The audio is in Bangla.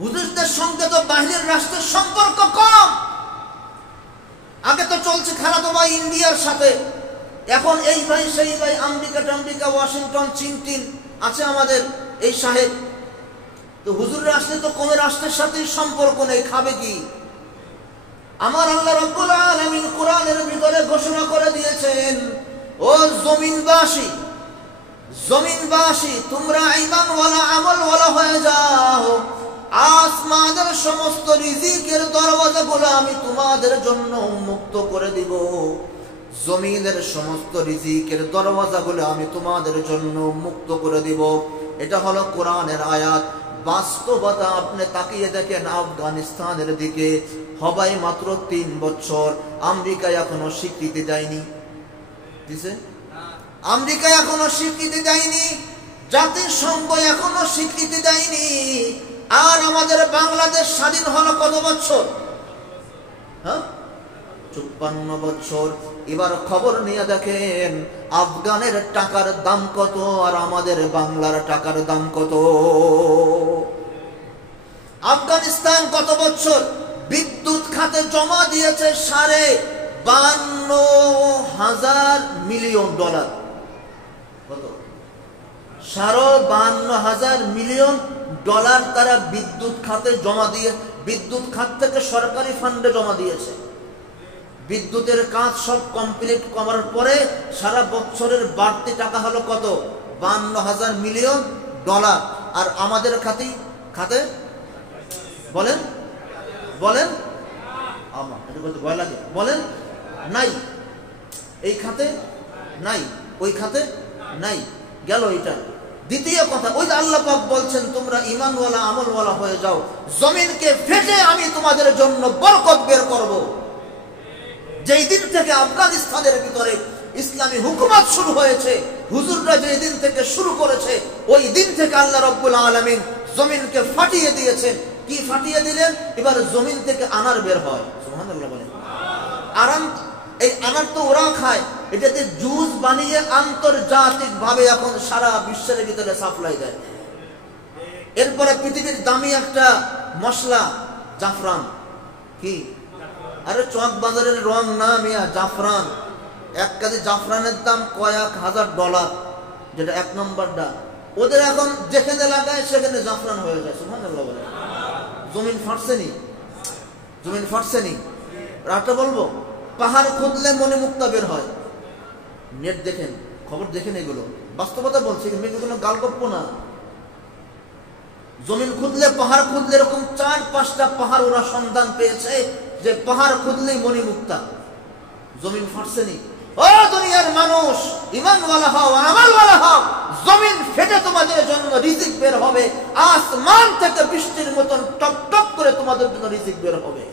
হুজুরদের সঙ্গে তো বাহিরের রাষ্ট্রের সম্পর্ক কম। আগে তো চলছে খেলাধুলা ভাই ইন্ডিয়ার সাথে, এখন এই ভাই সেই ভাই, আমেরিকা টামেরিকা, ওয়াশিংটন, চীন আছে আমাদের এই সাহেব। তো হুজুররা আসলে তো কোন রাষ্ট্রের সাথে সম্পর্ক নেই, খাবে কি? আমার আল্লাহ রাব্বুল আলামিন কোরআনের ভিতরে ঘোষণা করে দিয়েছেন, ও জমিনবাসী তোমরা ঈমানওয়ালা আমলওয়ালা হয়ে যাও। আসমানের সমস্ত রিজিকের দরওয়াজাগুলো আমি তোমাদের জন্য উন্মুক্ত করে দিব। জমিনের সমস্ত রিজিকের দরওয়াজাগুলো আমি তোমাদের জন্য মুক্ত করে দিব। এটা হলো কোরআনের আয়াত। বাস্তবতা আপনি তাকিয়ে দেখেন আফগানিস্তানের দিকে, হবাই মাত্র 3 বছর। আমেরিকা এখনো স্বীকৃতি দেয়নি, দিছে? আমেরিকা এখনো স্বীকৃতি দেয়নি, জাতিসংঘ এখনো স্বীকৃতি দেয়নি। আর আমাদের বাংলাদেশ স্বাধীন হলো কত বছর? 54 বছর। এবার খবর নিয়ে দেখেন আফগানের টাকার দাম কত আর আমাদের বাংলার টাকার দাম কত। আফগানিস্তান কত বছর বিদ্যুৎ খাতে জমা দিয়েছে $52,000 মিলিয়ন। কত? $52,000 মিলিয়ন তারা বিদ্যুৎ খাতে জমা দিয়ে, বিদ্যুৎ খাত থেকে সরকারি ফান্ডে জমা দিয়েছে। বিদ্যুতের কাজ সব কমপ্লিট করার পরে সারা বছরের বাড়তি টাকা হলো কত? $52,000 মিলিয়ন। আর আমাদের খাতে বলেন আমার এটা বলতে ভয় লাগে, বলেন নাই। এই খাতে নাই, ওই খাতে নাই, গেল এটা। দ্বিতীয় কথা, ওই যে আল্লাহ পাক বলছেন তোমরা ঈমানওয়ালা আমলওয়ালা হয়ে যাও, জমিনকে ফেটে আমি তোমাদের জন্য বরকত বের করব। যেই দিন থেকে আফগানিস্তানের ভিতরে ইসলামী হুকুমত শুরু হয়েছে, হুজুররা যেই দিন থেকে শুরু করেছে, ওই দিন থেকে আল্লাহ রাব্বুল আলামিন জমিনকে ফাটিয়ে দিয়েছেন। কি ফাটিয়ে দিলেন? এবার জমিন থেকে আনার বের হয়। সুবহানাল্লাহ বলেন। এই আনার তো ওরা খায়, এটাতে জুস বানিয়ে আন্তর্জাতিক ভাবে এখন সারা বিশ্বের ভিতরে সাপ্লাই দেয়। এরপরে পৃথিবীর দামি একটা মশলা জাফরান। কি? আরে চক বাজারের রং না মিয়া, জাফরান। 1 কেজি জাফরানের দাম কয়েক $1,000, যেটা 1 নম্বরটা। ওদের এখন যেখানে লাগায় সেখানে জাফরান হয়ে যায়। সুবহানাল্লাহ বলে। জমিন ফাটছেনি। রাতটা বলবো, পাহাড় খুঁদলে মণিমুক্তা বের হয়। নেট দেখেন, খবর দেখেন, এগুলো বাস্তবতা বলছে, এগুলো গালগপ্প না। জমিন খুঁদলে, পাহাড় খুঁদলে, এরকম 4-5টা পাহাড় ওরা সন্ধান পেয়েছে যে পাহাড় খুঁদলেই মণিমুক্তা। জমিন ফাটছেনি। ও দুনিয়ার মানুষ, ঈমানওয়ালা হও, আমলওয়ালা হও। জমিন ফেটে তোমাদের জন্য রিজিক বের হবে। আসমান থেকে বৃষ্টির মতন টপ টপ করে তোমাদের জন্য রিজিক বের হবে।